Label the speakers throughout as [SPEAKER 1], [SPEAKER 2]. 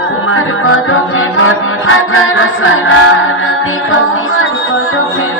[SPEAKER 1] তোমার কদমে হাজার সারা নবী তোমার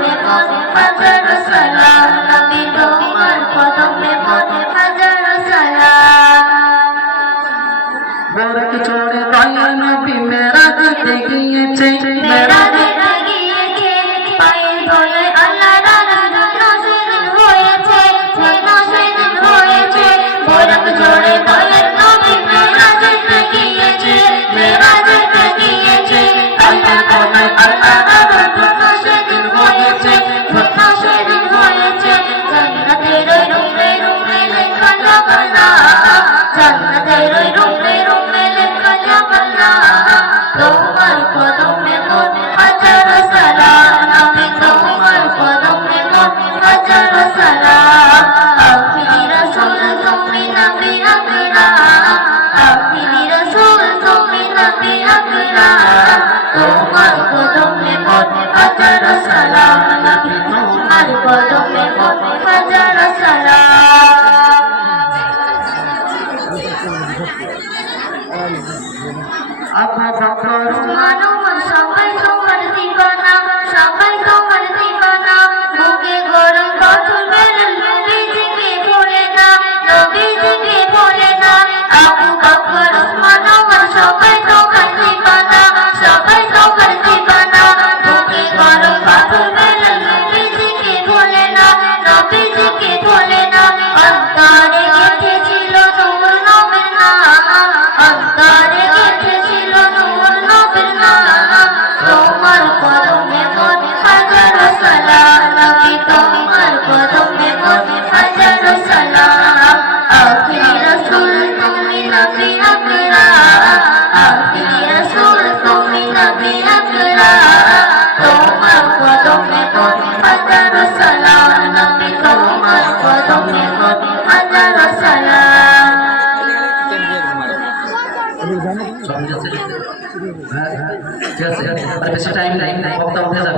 [SPEAKER 1] পদমে হাজার সালাম। নবী তোমার পদমে পদে হাজার সালাম। বরক চড়ে পায়ে নবী মেরা দিতে গিয়েছে মেরা দিতে গিয়েছে না। আপনার ডক্টর মানব সবাই তোমার জীবন
[SPEAKER 2] ঠিক আছে আর বেশি টাইম টাইম বক্তা উঠে যাবে